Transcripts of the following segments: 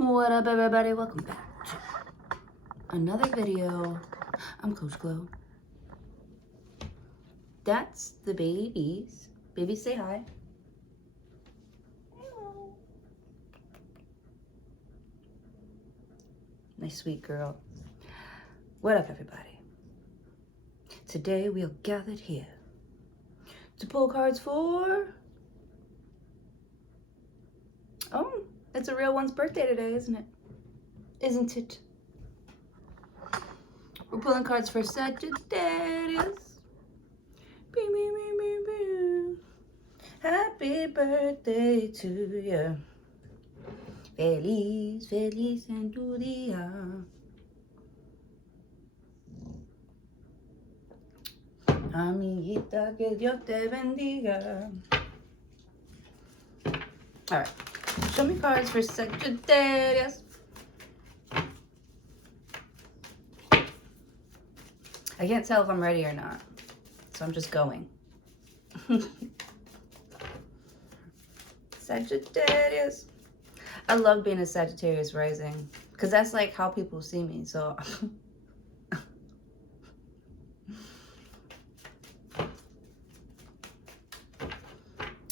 What up, everybody? Welcome back to another video. I'm Coach Glow. That's the babies. Babies, say hi. Hello. My sweet girl. What up, everybody? Today we are gathered here to pull cards for... Oh, it's a real one's birthday today, isn't it? Isn't it? We're pulling cards for Sagittarius. Happy birthday to you. Feliz, feliz en tu día. Amiguita, que Dios te bendiga. All right. Show me cards for Sagittarius. I can't tell if I'm ready or not, so I'm just going. Sagittarius. I love being a Sagittarius rising because that's like how people see me. So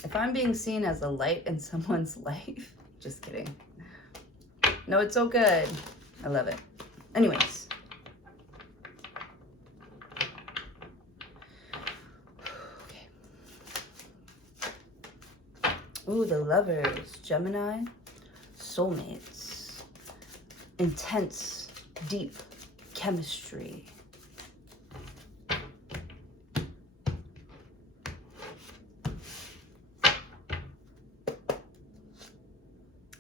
if I'm being seen as a light in someone's life, just kidding. No, it's so good. I love it. Anyways. Okay. Ooh, the Lovers. Gemini. Soulmates. Intense, deep chemistry.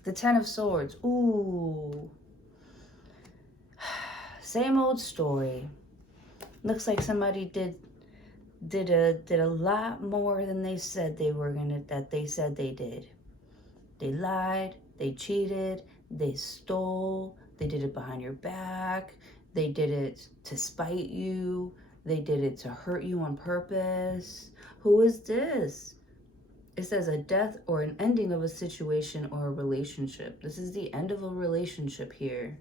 The Ten of Swords. Ooh. Same old story. Looks like somebody did a lot more than they said they were gonna, that they said they did. They lied, they cheated, they stole, they did it behind your back, they did it to spite you, they did it to hurt you on purpose. Who is this? It says a death or an ending of a situation or a relationship. This is the end of a relationship here.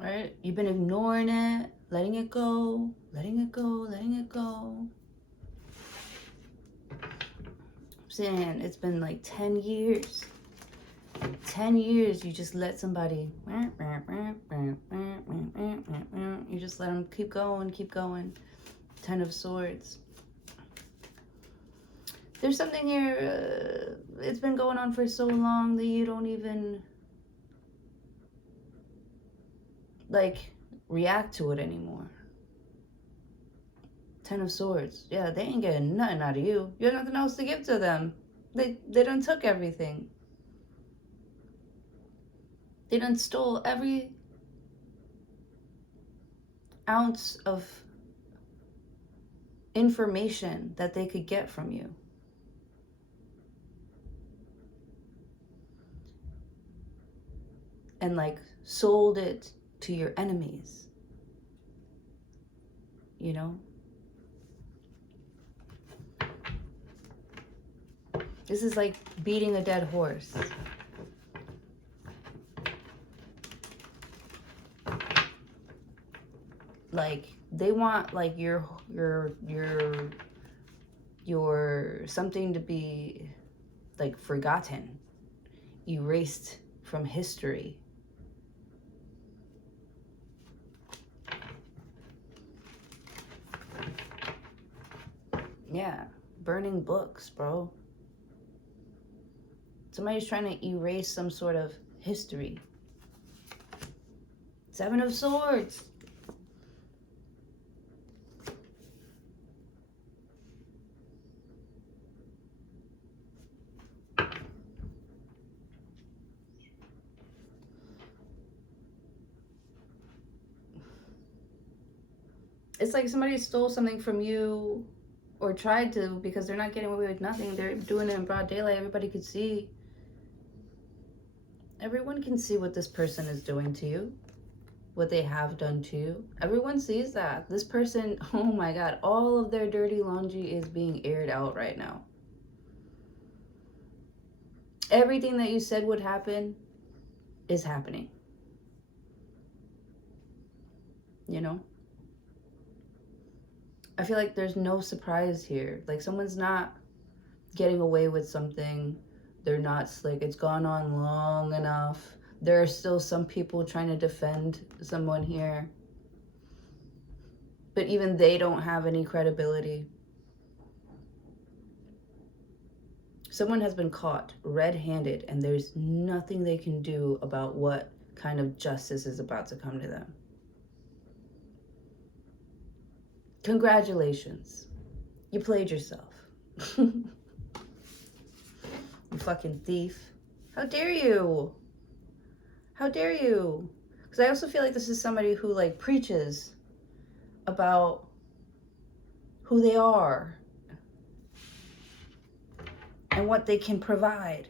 All right? You've been ignoring it, letting it go, letting it go, letting it go. I'm saying it's been like 10 years. 10 years you just let somebody, you just let them keep going, keep going. Ten of Swords. There's something here, it's been going on for so long that you don't even like react to it anymore. Ten of Swords. Yeah, they ain't getting nothing out of you. You have nothing else to give to them. They done took everything. They done stole every ounce of information that they could get from you. And like sold it to your enemies. You know? This is like beating a dead horse. Like they want like your something to be like forgotten, erased from history. Yeah, burning books, bro. Somebody's trying to erase some sort of history. Seven of Swords. It's like somebody stole something from you or tried to, because they're not getting away with nothing. They're doing it in broad daylight. Everybody could see. Everyone can see what this person is doing to you. what they have done to you. Everyone sees that. This person, oh my God, all of their dirty laundry is being aired out right now. Everything that you said would happen is happening. You know? I feel like there's no surprise here. Like someone's not getting away with something. They're not slick. It's gone on long enough. There are still some people trying to defend someone here. But even they don't have any credibility. Someone has been caught red-handed, and there's nothing they can do about what kind of justice is about to come to them. Congratulations. You played yourself. You fucking thief. How dare you? How dare you? Because I also feel like this is somebody who like preaches about who they are and what they can provide.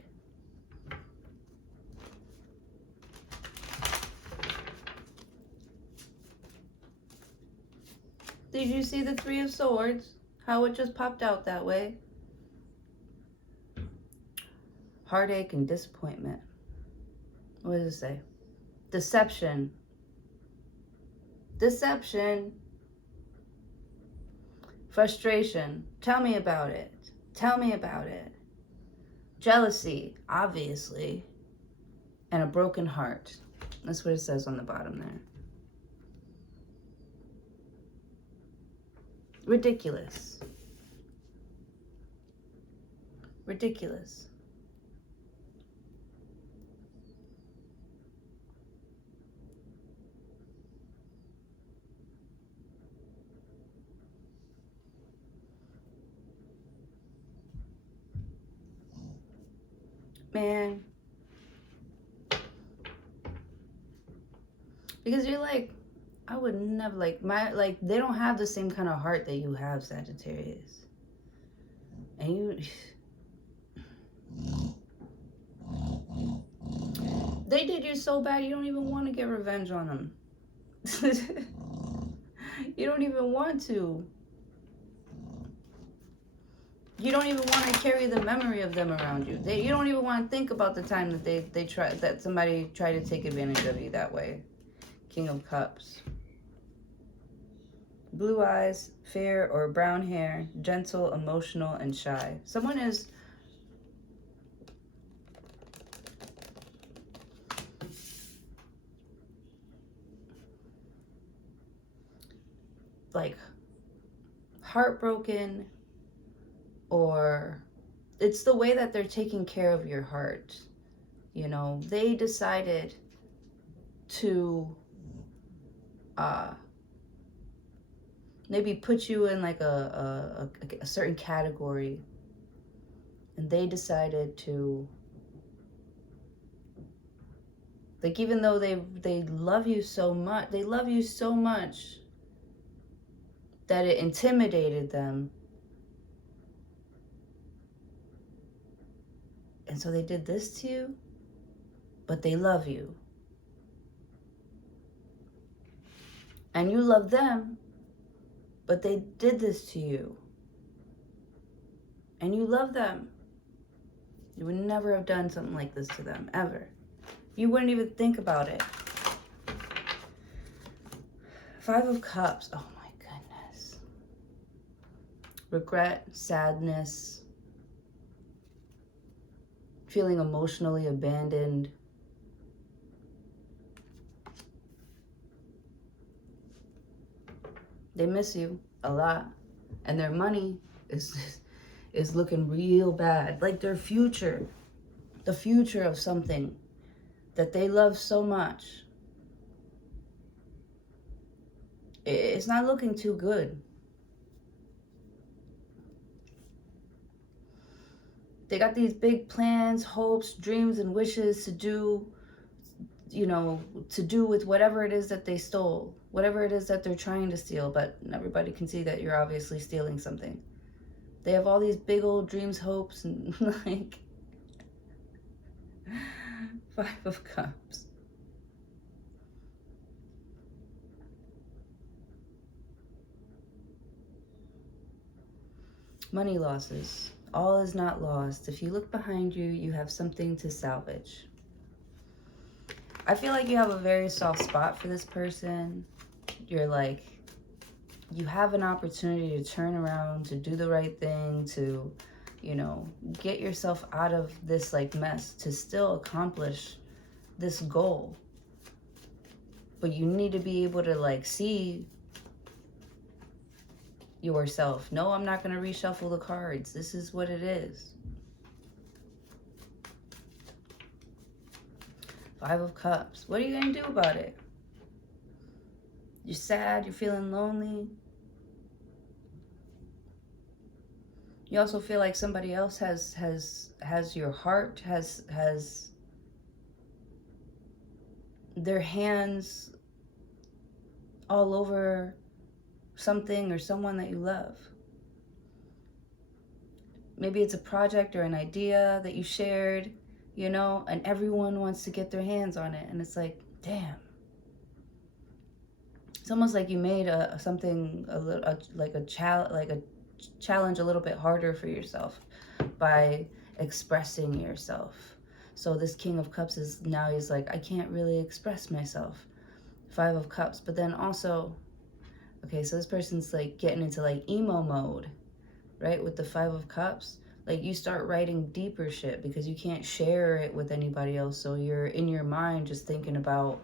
Did you see the Three of Swords? How it just popped out that way? Heartache and disappointment. What does it say? Deception. Deception. Frustration. Tell me about it. Tell me about it. Jealousy, obviously. And a broken heart. That's what it says on the bottom there. Ridiculous. Ridiculous. Man. Because you're like, I would never, like, they don't have the same kind of heart that you have, Sagittarius. And you, they did you so bad, you don't even want to get revenge on them. You don't even want to. You don't even want to carry the memory of them around you. You don't even want to think about the time that that somebody tried to take advantage of you that way. King of Cups. Blue eyes, fair or brown hair, gentle, emotional, and shy. Someone is like heartbroken, or it's the way that they're taking care of your heart. You know, they decided to maybe put you in like a certain category, and they decided to, like, even though they love you so much, that it intimidated them, and so they did this to you, but they love you, and you love them, but they did this to you, and you love them. You would never have done something like this to them, ever. You wouldn't even think about it. Five of Cups. Oh my goodness. Regret, sadness, feeling emotionally abandoned. They miss you a lot, and their money is looking real bad. Like their future, the future of something that they love so much, it's not looking too good. They got these big plans, hopes, dreams, and wishes to do, you know, to do with whatever it is that they stole, whatever it is that they're trying to steal, but everybody can see that you're obviously stealing something. They have all these big old dreams, hopes, and like, Five of Cups. Money losses. All is not lost. If you look behind you, you have something to salvage. I feel like you have a very soft spot for this person. You're like, you have an opportunity to turn around, to do the right thing, to, you know, get yourself out of this like mess, to still accomplish this goal. But you need to be able to like see yourself. No, I'm not going to reshuffle the cards. This is what it is. Five of Cups. What are you going to do about it? You're sad. You're feeling lonely. You also feel like somebody else has your heart, has their hands all over something or someone that you love. Maybe it's a project or an idea that you shared, you know, and everyone wants to get their hands on it. And it's like, damn. It's almost like you made something a little like a challenge a little bit harder for yourself by expressing yourself. So this King of Cups is now, he's like, I can't really express myself. Five of Cups. But then also, okay, so this person's like getting into like emo mode, right? With the Five of Cups. Like you start writing deeper shit because you can't share it with anybody else. So you're in your mind just thinking about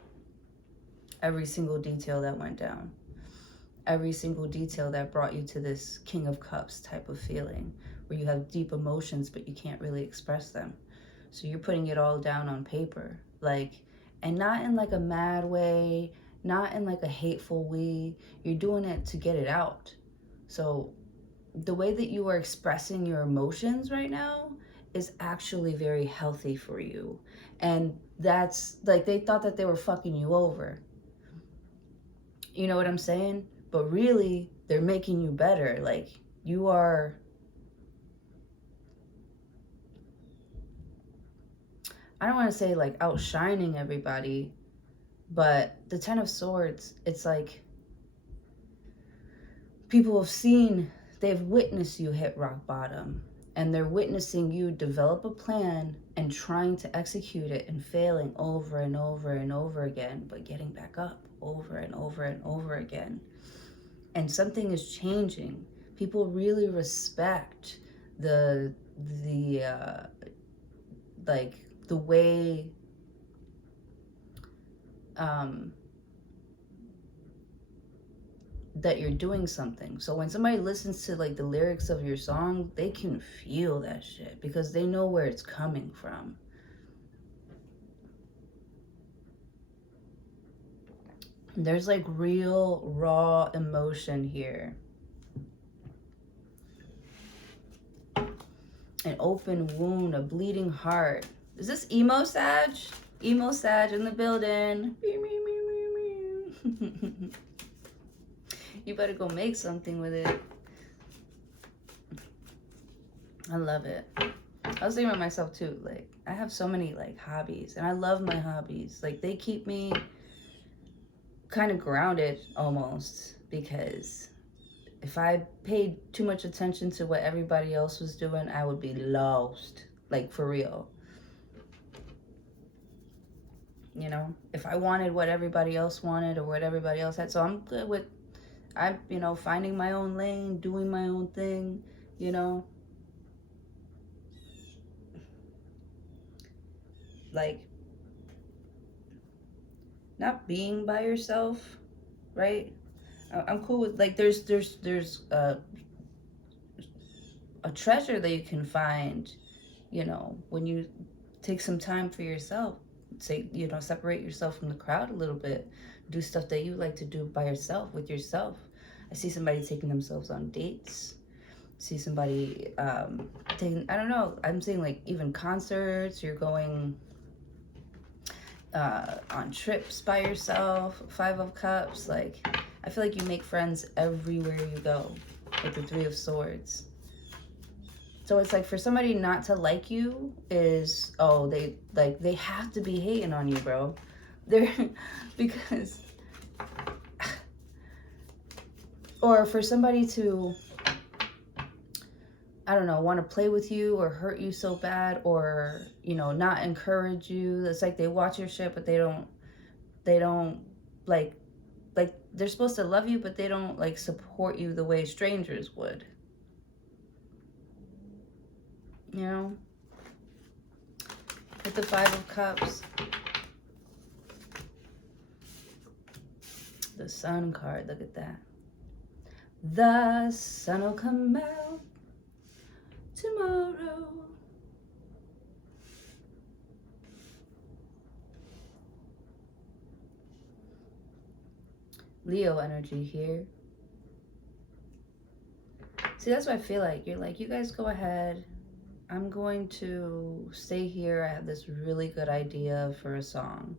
every single detail that went down. Every single detail that brought you to this King of Cups type of feeling where you have deep emotions, but you can't really express them. So you're putting it all down on paper, like, and not in like a mad way, not in like a hateful way. You're doing it to get it out. So the way that you are expressing your emotions right now is actually very healthy for you. And that's like, they thought that they were fucking you over. You know what I'm saying? But really, they're making you better. Like, you are... I don't want to say, like, outshining everybody, but the Ten of Swords, it's like... people have seen, they've witnessed you hit rock bottom. And they're witnessing you develop a plan and trying to execute it and failing over and over and over again, but getting back up over and over and over again. And something is changing. People really respect the way that you're doing something. So when somebody listens to like the lyrics of your song, they can feel that shit because they know where it's coming from. There's like real raw emotion here. An open wound, a bleeding heart. Is this emo Sag? Emo Sag in the building. You better go make something with it. I love it. I was thinking about myself too. Like, I have so many like hobbies and I love my hobbies. Like, they keep me kind of grounded almost, because if I paid too much attention to what everybody else was doing, I would be lost, like for real. You know, if I wanted what everybody else wanted or what everybody else had. So I'm good with, you know, finding my own lane, doing my own thing, you know. Like, not being by yourself, right? I'm cool with, like, there's a treasure that you can find, you know, when you take some time for yourself. Say, you know, separate yourself from the crowd a little bit. Do stuff that you like to do by yourself, with yourself. I see somebody taking themselves on dates. See somebody taking, I don't know, I'm seeing like even concerts. You're going on trips by yourself. Five of Cups. Like, I feel like you make friends everywhere you go with the Three of Swords. So it's like, for somebody not to like you is, oh, they have to be hating on you, bro. They're because, or for somebody to I don't know, want to play with you or hurt you so bad, or, you know, not encourage you. It's like they watch your shit, but they don't like they're supposed to love you, but they don't like support you the way strangers would. You know? With the Five of Cups. The Sun card, look at that. The sun will come out tomorrow. Leo energy here. See, that's what I feel like. You're like, you guys go ahead. I'm going to stay here. I have this really good idea for a song.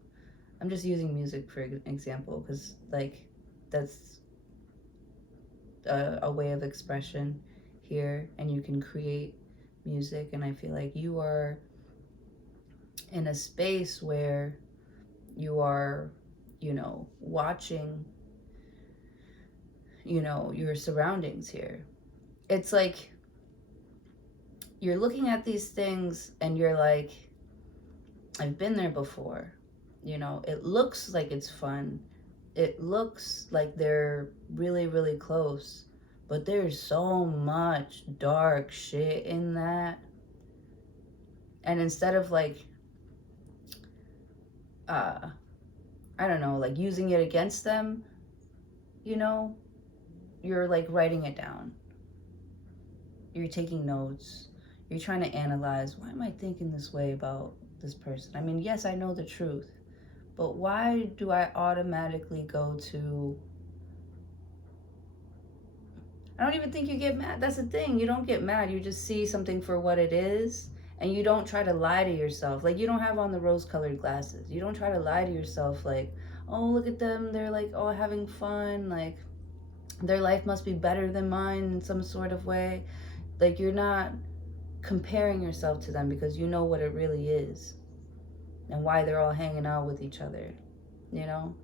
I'm just using music for example, because like that's a way of expression here, and you can create music. And I feel like you are in a space where you are, you know, watching, you know, your surroundings here. It's like you're looking at these things and you're like, I've been there before. You know, it looks like it's fun. It looks like they're really, really close. But there's so much dark shit in that. And instead of like, I don't know, like using it against them, you know, you're like writing it down. You're taking notes. You're trying to analyze, why am I thinking this way about this person? I mean, yes, I know the truth, but why do I automatically go to... I don't even think you get mad. That's the thing. You don't get mad. You just see something for what it is, and you don't try to lie to yourself. Like, you don't have on the rose-colored glasses. You don't try to lie to yourself like, oh, look at them. They're like, oh, having fun. Like, their life must be better than mine in some sort of way. Like, you're not comparing yourself to them, because you know what it really is and why they're all hanging out with each other. You know,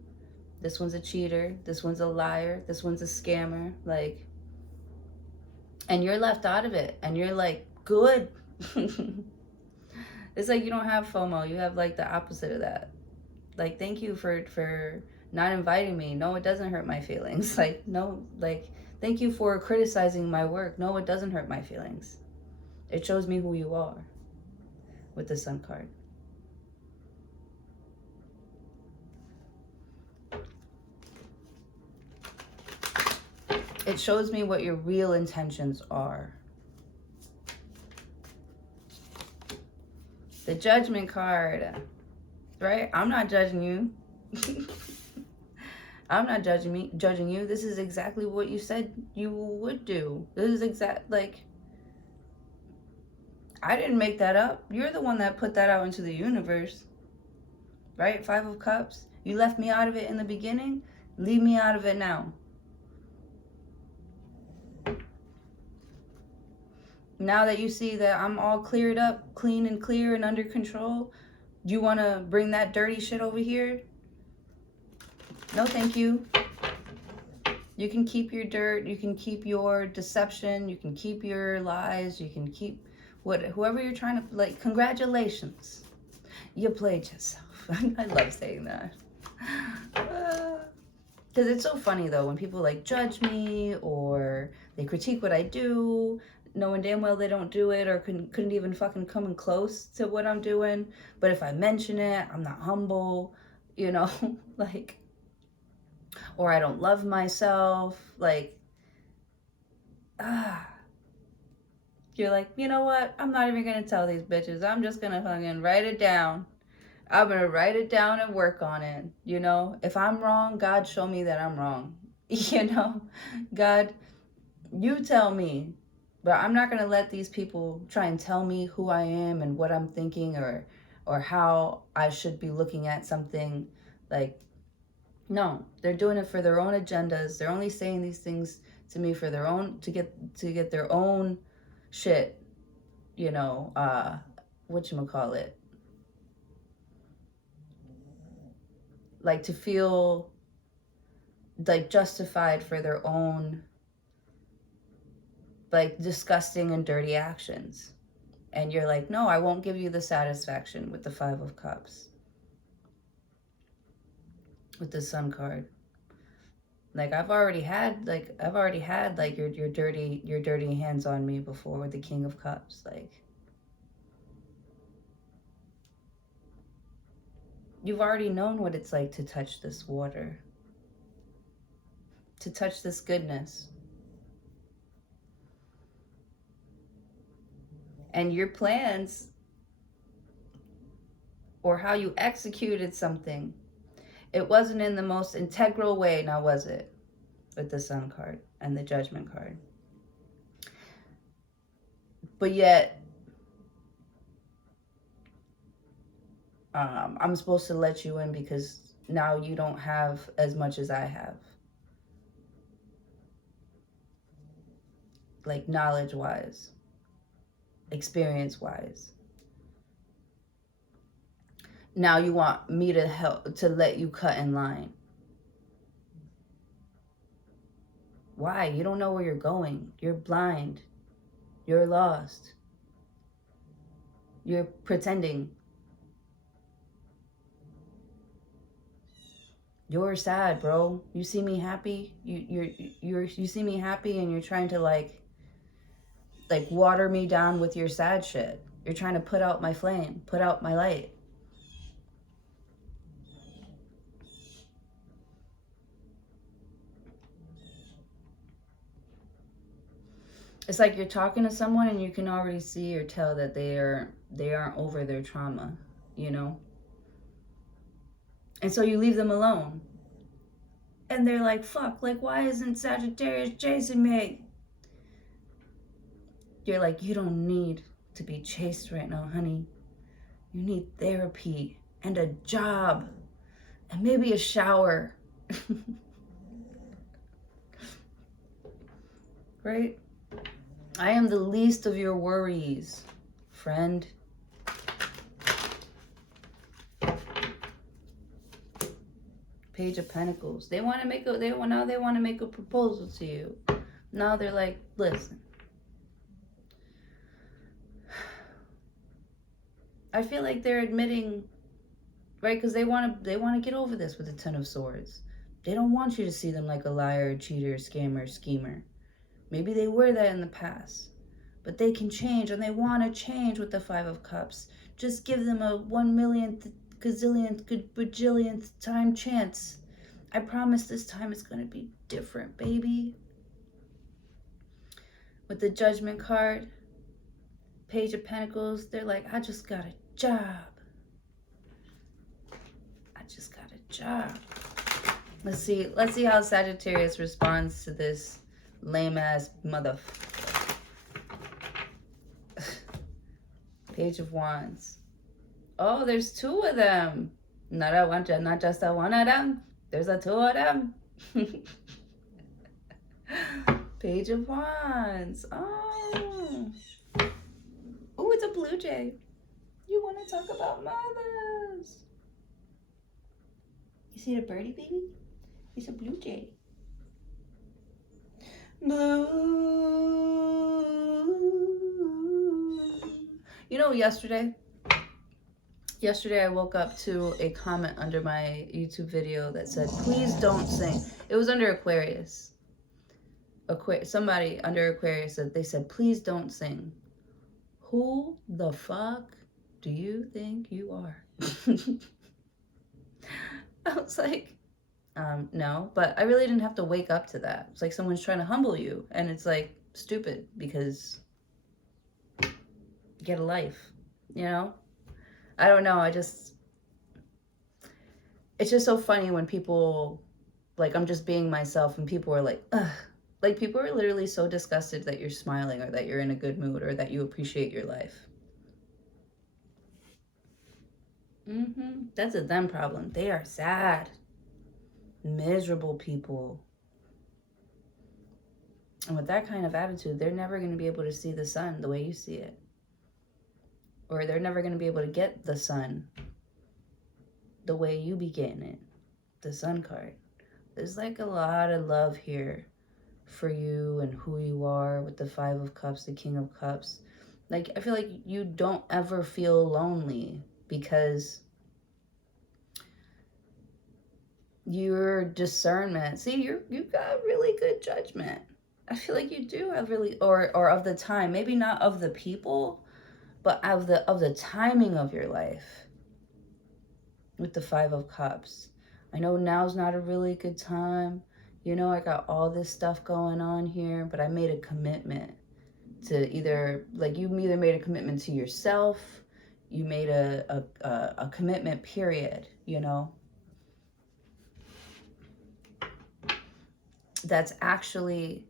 this one's a cheater, this one's a liar, this one's a scammer, like, and you're left out of it, and you're like, good. It's like you don't have FOMO, you have like the opposite of that. Like, thank you for not inviting me. No, it doesn't hurt my feelings. Like, no, like, thank you for criticizing my work. No, it doesn't hurt my feelings. It shows me who you are with the Sun card. It shows me what your real intentions are. The Judgment card, right? I'm not judging you. I'm not judging you. This is exactly what you said you would do. This is exact, like, I didn't make that up. You're the one that put that out into the universe, right? Five of Cups. You left me out of it in the beginning. Leave me out of it now. Now that you see that I'm all cleared up, clean and clear and under control, you want to bring that dirty shit over here? No, thank you. You can keep your dirt. You can keep your deception. You can keep your lies. You can keep whoever you're trying to, like, congratulations. You played yourself. I love saying that. Because it's so funny, though, when people, like, judge me or they critique what I do, knowing damn well they don't do it or couldn't even fucking come close to what I'm doing. But if I mention it, I'm not humble, you know, like, or I don't love myself, like, you're like, you know what? I'm not even going to tell these bitches. I'm just going to fucking write it down. I'm going to write it down and work on it, you know? If I'm wrong, God, show me that I'm wrong. You know? God, you tell me. But I'm not going to let these people try and tell me who I am and what I'm thinking or how I should be looking at something. Like, no, they're doing it for their own agendas. They're only saying these things to me for their own, to get their own shit, you know, whatchamacallit, like, to feel like justified for their own like disgusting and dirty actions. And you're like, no, I won't give you the satisfaction with the Five of Cups. With the Sun card. Like I've already had like your dirty hands on me before with the King of Cups. Like you've already known what it's like to touch this water. To touch this goodness. And your plans or how you executed something, it wasn't in the most integral way, now was it? With the Sun card and the Judgment card. But yet, I'm supposed to let you in because now you don't have as much as I have. Like knowledge-wise, experience-wise. Now you want me to help, to let you cut in line. Why? You don't know where you're going. You're blind. You're lost. You're pretending. You're sad, bro. You see me happy? You see me happy and you're trying to like water me down with your sad shit. You're trying to put out my flame, put out my light. It's like you're talking to someone and you can already see or tell that they aren't over their trauma, you know? And so you leave them alone. And they're like, fuck, like why isn't Sagittarius chasing me? You're like, you don't need to be chased right now, honey. You need therapy and a job and maybe a shower. Right? I am the least of your worries, friend. Page of Pentacles. They want to make a proposal to you. Now they're like, listen. I feel like they're admitting, right? Because they want to get over this with the Ten of Swords. They don't want you to see them like a liar, cheater, scammer, schemer. Maybe they were that in the past, but they can change, and they want to change with the Five of Cups. Just give them a 1,000,000th, gazillionth, bajillionth time chance. I promise this time it's going to be different, baby. With the Judgment card, Page of Pentacles, they're like, I just got a job. I just got a job. Let's see how Sagittarius responds to this lame-ass motherfucker. Page of Wands. Oh, there's two of them. Not just a one of them. There's a two of them. Page of Wands. Oh. Oh, it's a blue jay. You want to talk about mothers. You see the birdie, baby? It's a blue jay. Blue. You know, yesterday I woke up to a comment under my YouTube video that said, please don't sing. It was under Aquarius. Somebody under Aquarius, they said, please don't sing. Who the fuck do you think you are? I was like, no, but I really didn't have to wake up to that. It's like someone's trying to humble you, and it's like stupid because get a life, you know? I don't know, it's just so funny when people, like, I'm just being myself and people are like, ugh. Like, people are literally so disgusted that you're smiling or that you're in a good mood or that you appreciate your life. That's a them problem. They are sad. Miserable people. And with that kind of attitude, they're never going to be able to see the sun the way you see it. Or they're never going to be able to get the sun the way you be getting it. The Sun card. There's like a lot of love here for you and who you are with the Five of Cups, the King of Cups. Like, I feel like you don't ever feel lonely because your discernment, see, you've got really good judgment. I feel like you do have really, or of the time, maybe not of the people, but of the timing of your life with the Five of Cups. I know now's not a really good time. You know, I got all this stuff going on here, but I made a commitment to either, like, you either made a commitment to yourself, you made a commitment, period, you know, that's actually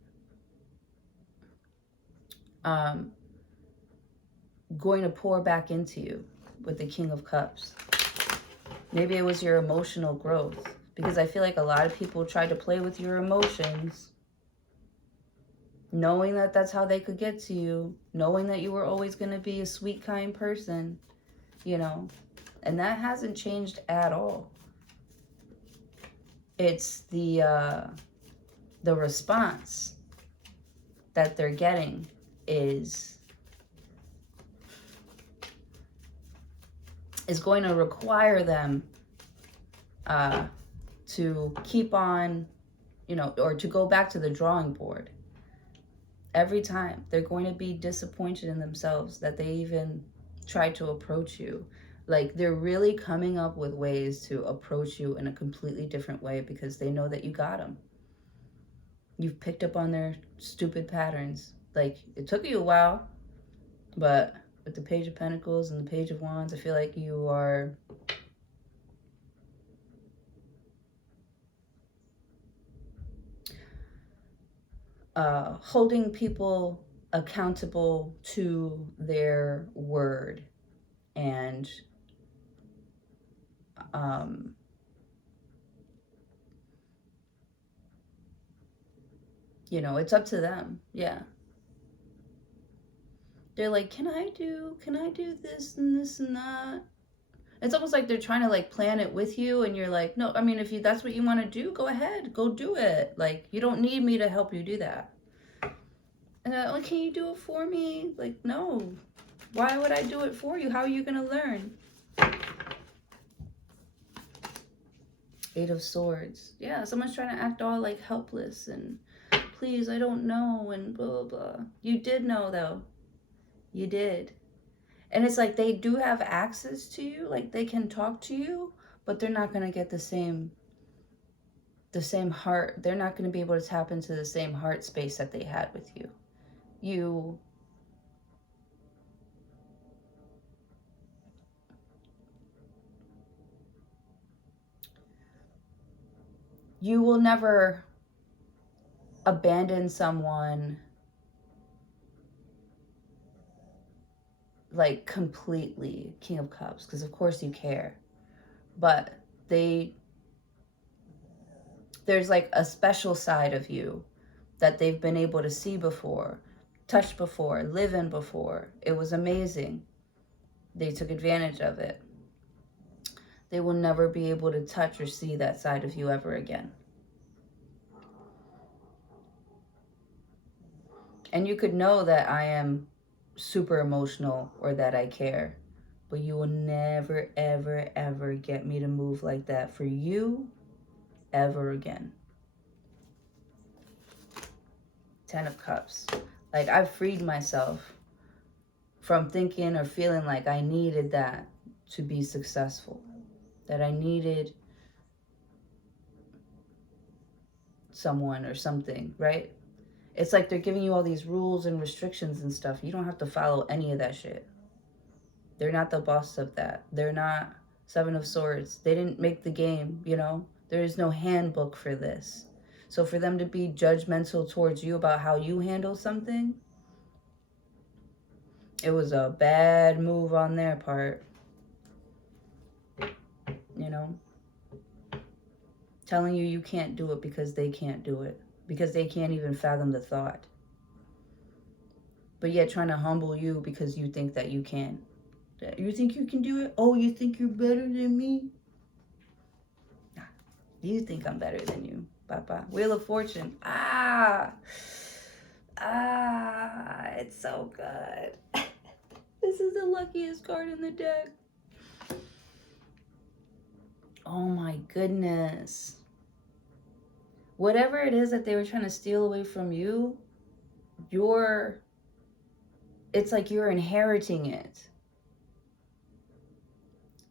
going to pour back into you with the King of Cups. Maybe it was your emotional growth, because I feel like a lot of people tried to play with your emotions, knowing that that's how they could get to you, knowing that you were always going to be a sweet, kind person, you know, and that hasn't changed at all. It's the response that they're getting is going to require them to keep on, you know, or to go back to the drawing board. Every time they're going to be disappointed in themselves that they even tried to approach you. Like, they're really coming up with ways to approach you in a completely different way because they know that you got them. You've picked up on their stupid patterns. Like, it took you a while, but with the Page of Pentacles and the Page of Wands, I feel like you are holding people accountable to their word, and you know, it's up to them. Yeah. They're like, can I do this and this and that? It's almost like they're trying to like plan it with you, and you're like, no, I mean, if that's what you want to do, go ahead, go do it. Like, you don't need me to help you do that. And they're like, can you do it for me? Like, no. Why would I do it for you? How are you going to learn? Eight of Swords. Yeah, someone's trying to act all like helpless and please, I don't know, and blah, blah, blah. You did know, though. You did. And it's like they do have access to you, like they can talk to you, but they're not going to get the same heart. They're not going to be able to tap into the same heart space that they had with you. You will never abandon someone like completely, King of Cups, because of course you care, but there's like a special side of you that they've been able to see before, touch before, live in before. It was amazing. They took advantage of it. They will never be able to touch or see that side of you ever again. And you could know that I am super emotional or that I care, but you will never, ever, ever get me to move like that for you ever again. 10 of Cups. Like, I've freed myself from thinking or feeling like I needed that to be successful, that I needed someone or something, right? It's like they're giving you all these rules and restrictions and stuff. You don't have to follow any of that shit. They're not the boss of that. They're not Seven of Swords. They didn't make the game, you know? There is no handbook for this. So for them to be judgmental towards you about how you handle something, it was a bad move on their part. You know? Telling you you can't do it because they can't do it. Because they can't even fathom the thought. But yet trying to humble you because you think that you can. You think you can do it? Oh, you think you're better than me? Nah, you think I'm better than you. Bye-bye. Wheel of Fortune. It's so good. This is the luckiest card in the deck. Oh my goodness. Whatever it is that they were trying to steal away from you, it's like you're inheriting it.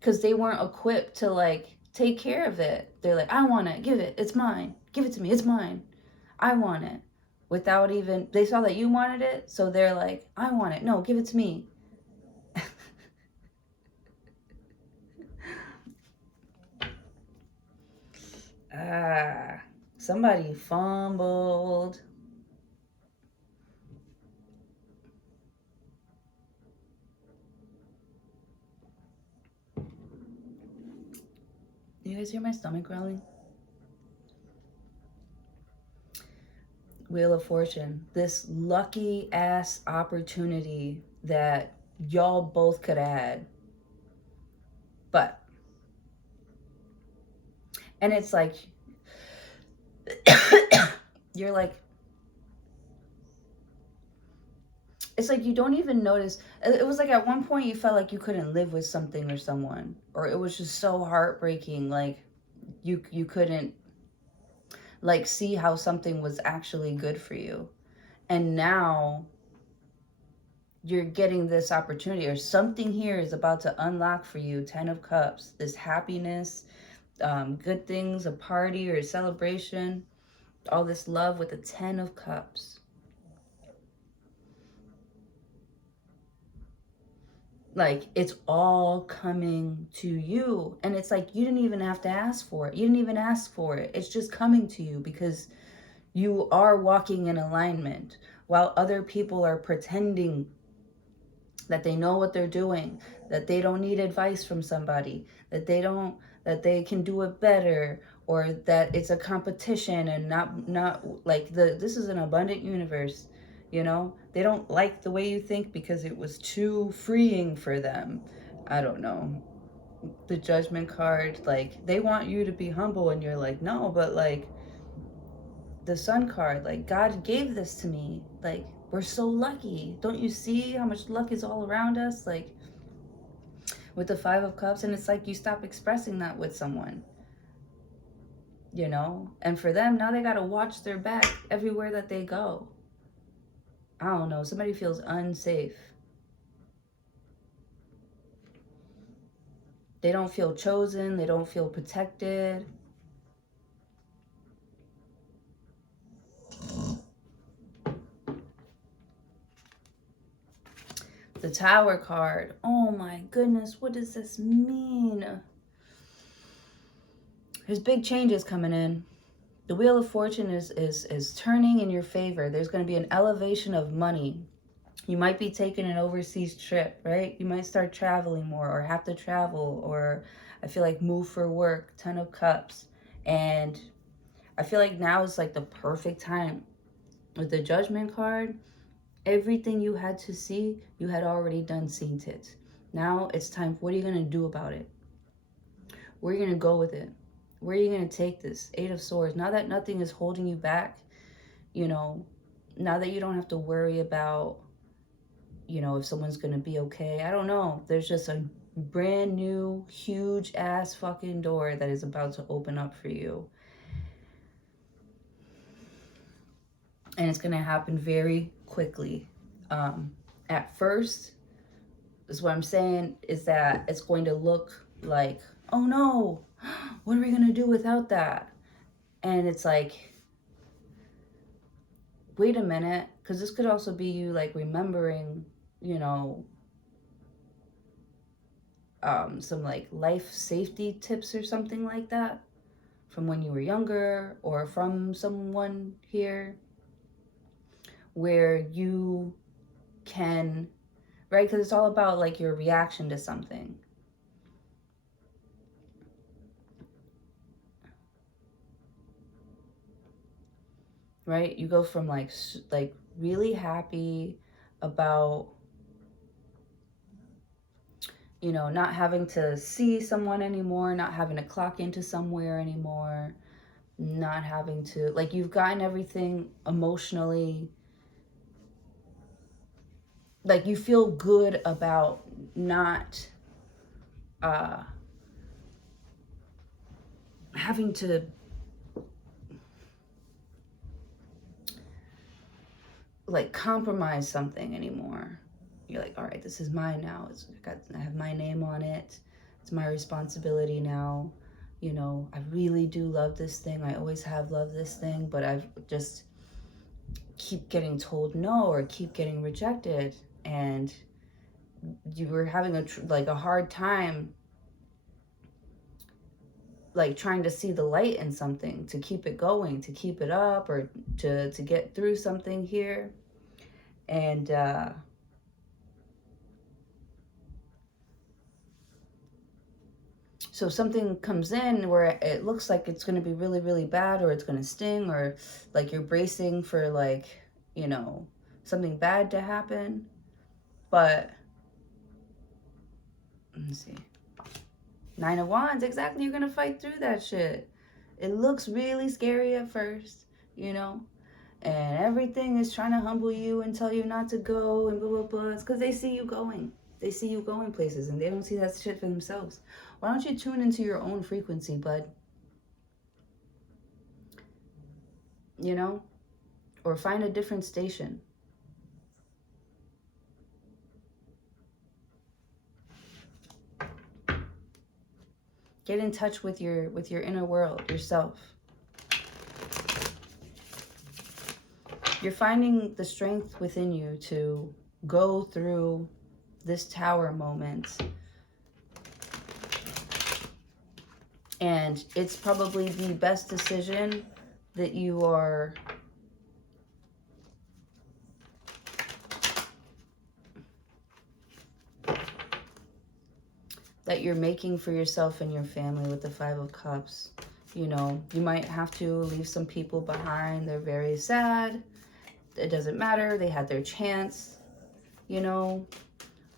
Because they weren't equipped to like take care of it. They're like, I want it, give it, it's mine. Give it to me, it's mine. I want it. Without even, they saw that you wanted it, so they're like, I want it. No, give it to me. Somebody fumbled. You guys hear my stomach growling? Wheel of Fortune. This lucky ass opportunity that y'all both could have had. But, and it's like, you're like, it's like you don't even notice. It was like at one point you felt like you couldn't live with something or someone, or it was just so heartbreaking. Like you couldn't like see how something was actually good for you. And now you're getting this opportunity, or something here is about to unlock for you. 10 of Cups, this happiness, good things, a party or a celebration, all this love with the 10 of Cups. Like, it's all coming to you. And it's like, you didn't even have to ask for it. You didn't even ask for it. It's just coming to you because you are walking in alignment, while other people are pretending that they know what they're doing, that they don't need advice from somebody, that they can do it better, or that it's a competition and not like this is an abundant universe. You know, they don't like the way you think because it was too freeing for them. I don't know. The Judgment card, like they want you to be humble and you're like, no, but like the Sun card, like God gave this to me. Like, we're so lucky. Don't you see how much luck is all around us? Like with the 5 of Cups, and it's like you stop expressing that with someone, you know? And for them, now they got to watch their back everywhere that they go. I don't know. Somebody feels unsafe. They don't feel chosen. They don't feel protected. The Tower card. Oh my goodness. What does this mean? There's big changes coming in. The Wheel of Fortune is turning in your favor. There's going to be an elevation of money. You might be taking an overseas trip, right? You might start traveling more, or have to travel, or I feel like move for work. 10 of Cups. And I feel like now is like the perfect time. With the Judgment card, everything you had to see, you had already seen it. Now it's time. What are you going to do about it? Where are you going to go with it? Where are you going to take this? 8 of Swords. Now that nothing is holding you back, you know, now that you don't have to worry about, you know, if someone's going to be okay. I don't know. There's just a brand new, huge ass fucking door that is about to open up for you. And it's going to happen very quickly. At first, is what I'm saying, is that it's going to look like, oh no, what are we going to do without that? And it's like, wait a minute, because this could also be you like remembering, you know, some like life safety tips or something like that from when you were younger, or from someone here, where you can, right? Because it's all about like your reaction to something. Right? You go from like really happy about, you know, not having to see someone anymore, not having to clock into somewhere anymore, not having to, like, you've gotten everything emotionally, like, you feel good about not having to like compromise something anymore. You're like, all right, this is mine now. I have my name on it. It's my responsibility now. You know, I really do love this thing. I always have loved this thing, but I've just keep getting told no or keep getting rejected, and you were having a hard time like trying to see the light in something, to keep it going, to keep it up, or to get through something here. And so something comes in where it looks like it's going to be really, really bad, or it's going to sting, or like you're bracing for, like, you know, something bad to happen. But let me see. 9 of Wands, exactly. You're going to fight through that shit. It looks really scary at first, you know, and everything is trying to humble you and tell you not to go and blah, blah, blah. It's because they see you going. They see you going places, and they don't see that shit for themselves. Why don't you tune into your own frequency, bud? You know? Or find a different station. Get in touch with your inner world, yourself. You're finding the strength within you to go through this tower moment. And it's probably the best decision that you are that you're making for yourself and your family with the 5 of Cups. You know, you might have to leave some people behind. They're very sad. It doesn't matter. They had their chance, you know,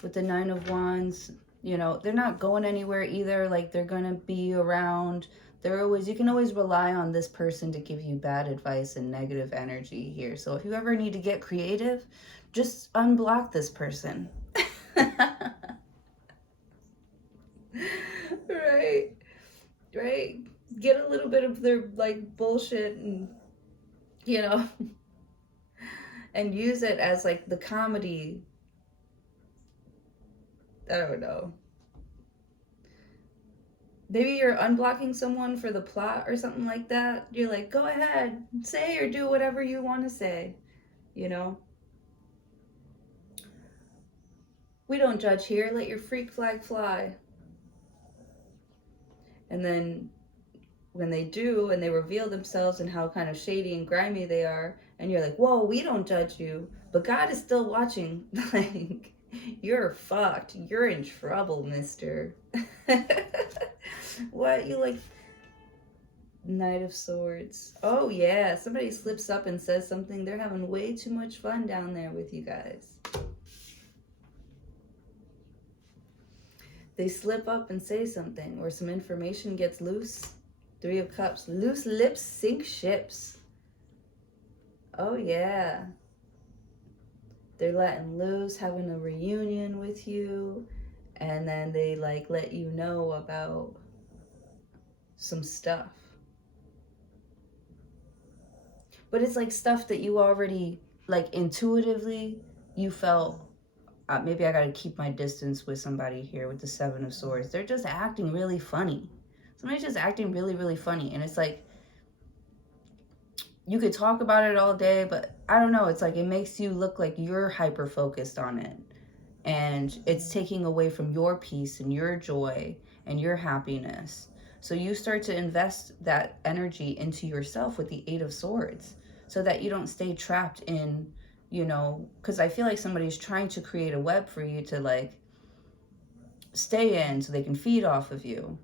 with the 9 of Wands. You know, they're not going anywhere either. Like, they're going to be around. You can always rely on this person to give you bad advice and negative energy here. So if you ever need to get creative, just unblock this person. Right, right. Get a little bit of their, like, bullshit and, you know, and use it as, like, the comedy. I don't know. Maybe you're unblocking someone for the plot or something like that. You're like, go ahead, say or do whatever you want to say, you know? We don't judge here. Let your freak flag fly. And then when they do and they reveal themselves and how kind of shady and grimy they are, and you're like, whoa, we don't judge you, but God is still watching. Like, you're fucked. You're in trouble, mister. What? You like Knight of Swords. Oh yeah, somebody slips up and says something. They're having way too much fun down there with you guys. They slip up and say something, or some information gets loose. 3 of Cups. Loose lips sink ships. Oh yeah. They're letting loose, having a reunion with you, and then they, like, let you know about some stuff. But it's like stuff that you already, like, intuitively, you felt, maybe I gotta keep my distance with somebody here with the 7 of Swords. They're just acting really funny. Somebody's just acting really, really funny. And it's like, you could talk about it all day, but I don't know. It's like, it makes you look like you're hyper-focused on it. And it's taking away from your peace and your joy and your happiness. So you start to invest that energy into yourself with the 8 of Swords, so that you don't stay trapped in, you know, because I feel like somebody's trying to create a web for you to, like, stay in so they can feed off of you,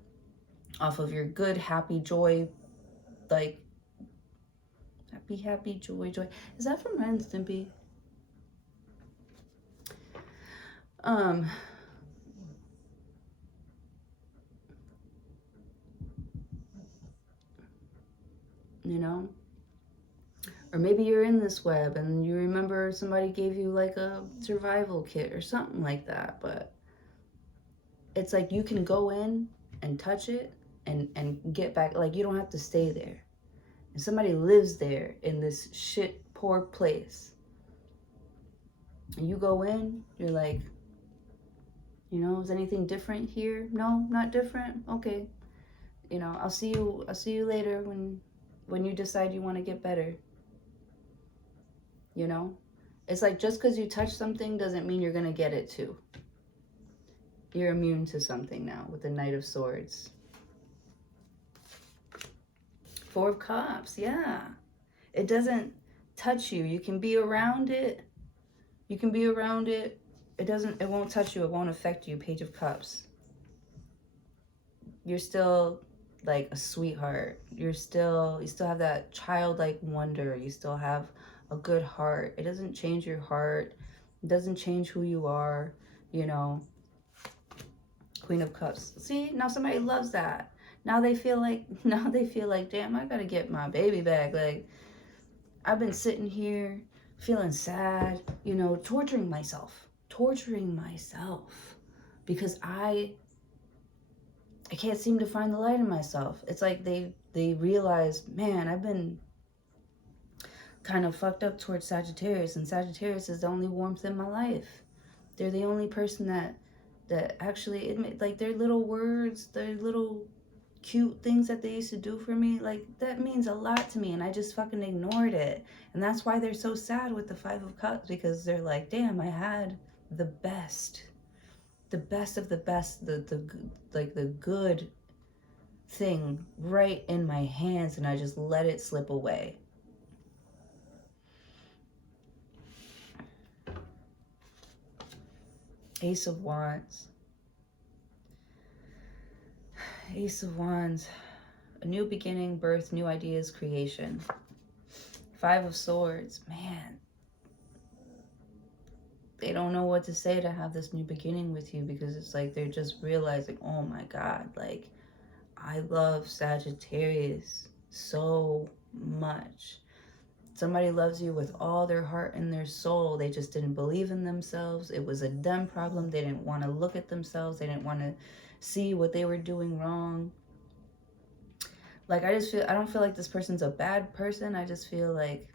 off of your good, happy, joy, like, happy, joy. Is that from Ren and Stimpy? Or maybe you're in this web and you remember somebody gave you like a survival kit or something like that. But it's like you can go in and touch it and get back. Like, you don't have to stay there. And somebody lives there in this shit poor place. And you go in, you're like, you know, is anything different here? No, not different. Okay. You know, I'll see you later when you decide you want to get better. You know? It's like, just because you touch something doesn't mean you're going to get it too. You're immune to something now with the Knight of Swords. Four of Cups, yeah. It doesn't touch you. You can be around it. You can be around it. It won't touch you. It won't affect you. Page of Cups. You're still like a sweetheart. You still have that childlike wonder. You still have a good heart. It doesn't change your heart. It doesn't change who you are, you know. Queen of Cups. See, now somebody loves that. Now they feel like, damn, I gotta get my baby back. Like, I've been sitting here feeling sad, you know, torturing myself because I can't seem to find the light in myself. It's like they realize, man, I've been kind of fucked up towards Sagittarius, and Sagittarius is the only warmth in my life. They're the only person that actually, like, their little words, their little cute things that they used to do for me, like, that means a lot to me, and I just fucking ignored it. And that's why they're so sad with the Five of Cups, because they're like, damn, I had the best of the best, the good thing right in my hands, and I just let it slip away. Ace of Wands. Ace of Wands. A new beginning, birth, new ideas, creation. Five of Swords. Man, they don't know what to say to have this new beginning with you, because it's like they're just realizing, oh my God, like, I love Sagittarius so much. Somebody loves you with all their heart and their soul. They just didn't believe in themselves. It was a them problem. They didn't want to look at themselves. They didn't want to see what they were doing wrong. Like, I don't feel like this person's a bad person. I just feel like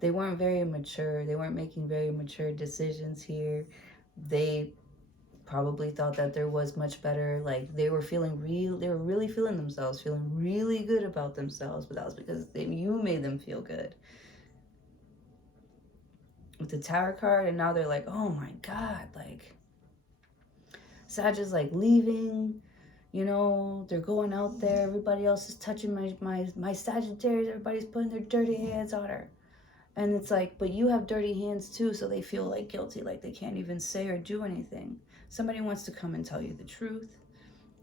they weren't very mature. They weren't making very mature decisions here. They probably thought that there was much better. Like, they were really feeling themselves, feeling really good about themselves, but that was because you made them feel good. With the Tower card, and now they're like, oh my God, like, Sag is like leaving, you know, they're going out there, everybody else is touching my Sagittarius, everybody's putting their dirty hands on her. And it's like, but you have dirty hands too, so they feel like guilty, like they can't even say or do anything. Somebody wants to come and tell you the truth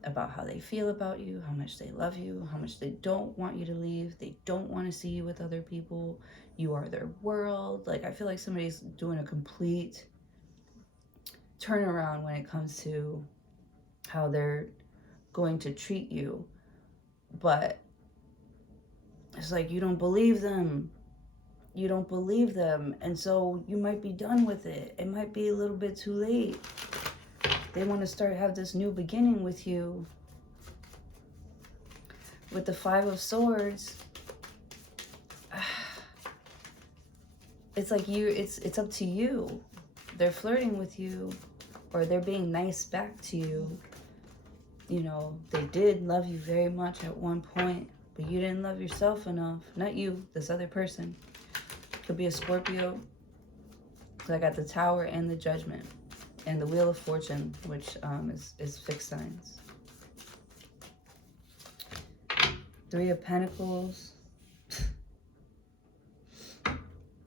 about how they feel about you, how much they love you, how much they don't want you to leave. They don't want to see you with other people. You are their world. Like, I feel like somebody's doing a complete turnaround when it comes to how they're going to treat you. But it's like, you don't believe them. You don't believe them. And so you might be done with it. It might be a little bit too late. They want to have this new beginning with you. With the Five of Swords, it's like it's up to you. They're flirting with you, or they're being nice back to you. You know, they did love you very much at one point, but you didn't love yourself enough. Not you, this other person. Could be a Scorpio. So I got the Tower and the Judgment. And the Wheel of Fortune, which is fixed signs. Three of Pentacles.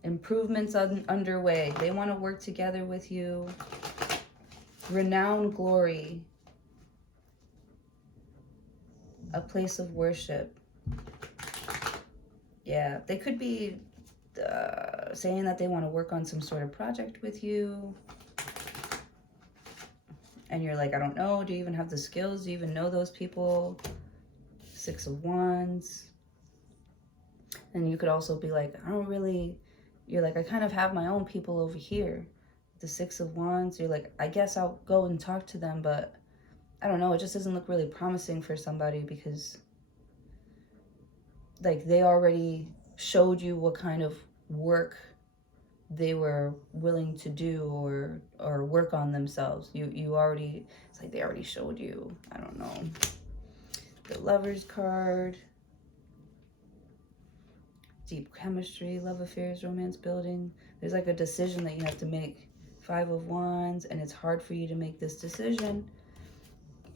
Improvements underway. They want to work together with you. Renown, glory. A place of worship. Yeah, they could be saying that they want to work on some sort of project with you. And you're like, I don't know. Do you even have the skills? Do you even know those people? Six of Wands. And you could also be like, I don't really, you're like, I kind of have my own people over here. The Six of Wands, you're like, I guess I'll go and talk to them, but I don't know, it just doesn't look really promising for somebody because like they already showed you what kind of work they were willing to do or work on themselves. You already, it's like they already showed you. I don't know. The Lovers card. Deep chemistry, love affairs, romance building. There's like a decision that you have to make. Five of Wands, and it's hard for you to make this decision.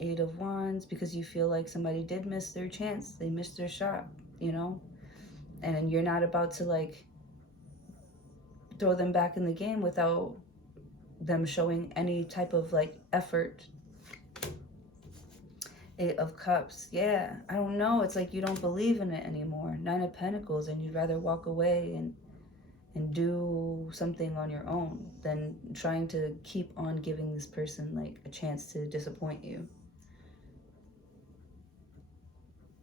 Eight of Wands, because you feel like somebody did miss their chance. They missed their shot, you know? And you're not about to like throw them back in the game without them showing any type of like effort. Eight of Cups. Yeah, I don't know. It's like you don't believe in it anymore. Nine of Pentacles, and you'd rather walk away and do something on your own than trying to keep on giving this person like a chance to disappoint you.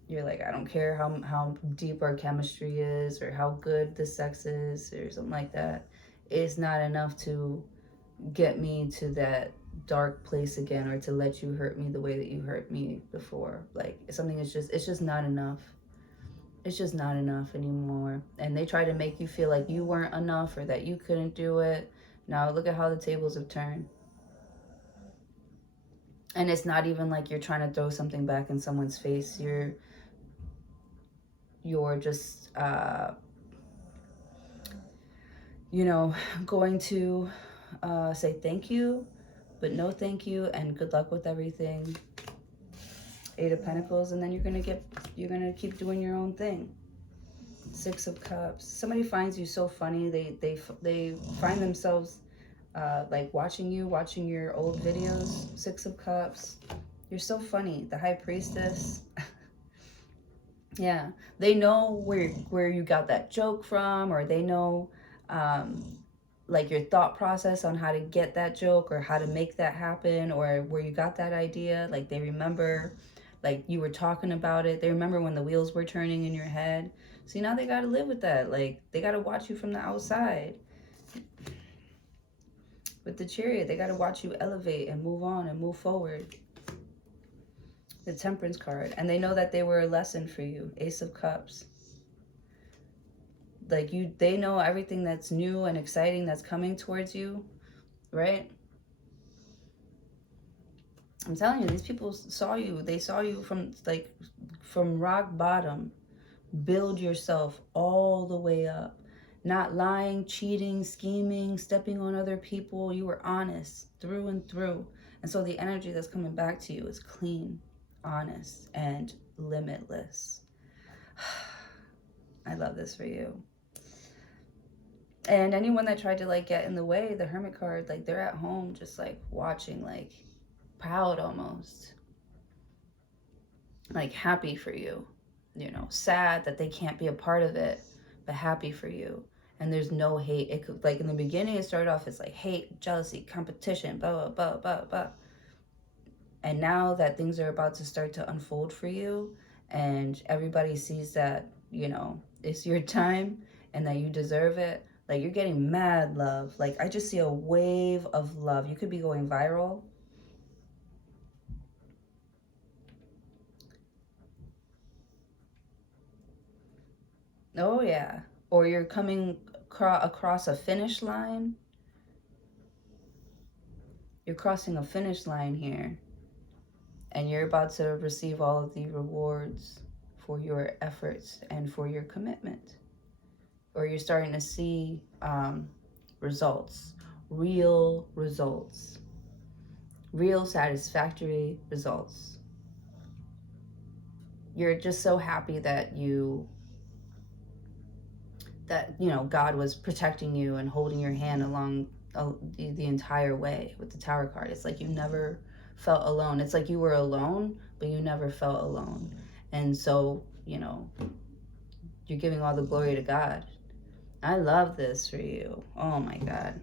You're like, I don't care how deep our chemistry is or how good the sex is or something like that. It's not enough to get me to that dark place again or to let you hurt me the way that you hurt me before. Like something is just, it's just not enough. It's just not enough anymore. And they try to make you feel like you weren't enough or that you couldn't do it. Now look at how the tables have turned. And it's not even like you're trying to throw something back in someone's face. You're just, you know, going to say thank you, but no thank you, and good luck with everything. Eight of Pentacles, and then you're gonna keep doing your own thing. Six of Cups. Somebody finds you so funny. They find themselves like watching your old videos. Six of Cups. You're so funny. The High Priestess. Yeah, they know where you got that joke from, or they know like your thought process on how to get that joke or how to make that happen or where you got that idea. Like they remember, like you were talking about it. They remember when the wheels were turning in your head. See, now they got to live with that. Like they got to watch you from the outside. With the Chariot, they got to watch you elevate and move on and move forward. The Temperance card. And they know that they were a lesson for you. Ace of Cups. Like they know everything that's new and exciting that's coming towards you, right? I'm telling you, these people saw you. They saw you from rock bottom. Build yourself all the way up. Not lying, cheating, scheming, stepping on other people. You were honest through and through. And so the energy that's coming back to you is clean, honest, and limitless. I love this for you. And anyone that tried to like get in the way, the Hermit card, like they're at home just like watching, like proud almost. Like happy for you, you know, sad that they can't be a part of it, but happy for you. And there's no hate. It could, like in the beginning, it started off as like hate, jealousy, competition, blah, blah, blah, blah, blah. And now that things are about to start to unfold for you and everybody sees that, you know, it's your time and that you deserve it, like you're getting mad love. Like I just see a wave of love. You could be going viral. Oh yeah. Or you're coming across a finish line. You're crossing a finish line here. And you're about to receive all of the rewards for your efforts and for your commitment. Or you're starting to see results, real results, real satisfactory results. You're just so happy that you know, God was protecting you and holding your hand along the entire way with the Tower card. It's like you never felt alone. It's like you were alone, but you never felt alone. And so, you know, you're giving all the glory to God. I love this for you. Oh my God.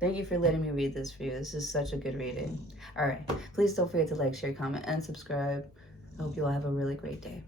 Thank you for letting me read this for you. This is such a good reading. All right. Please don't forget to like, share, comment, and subscribe. I hope you all have a really great day.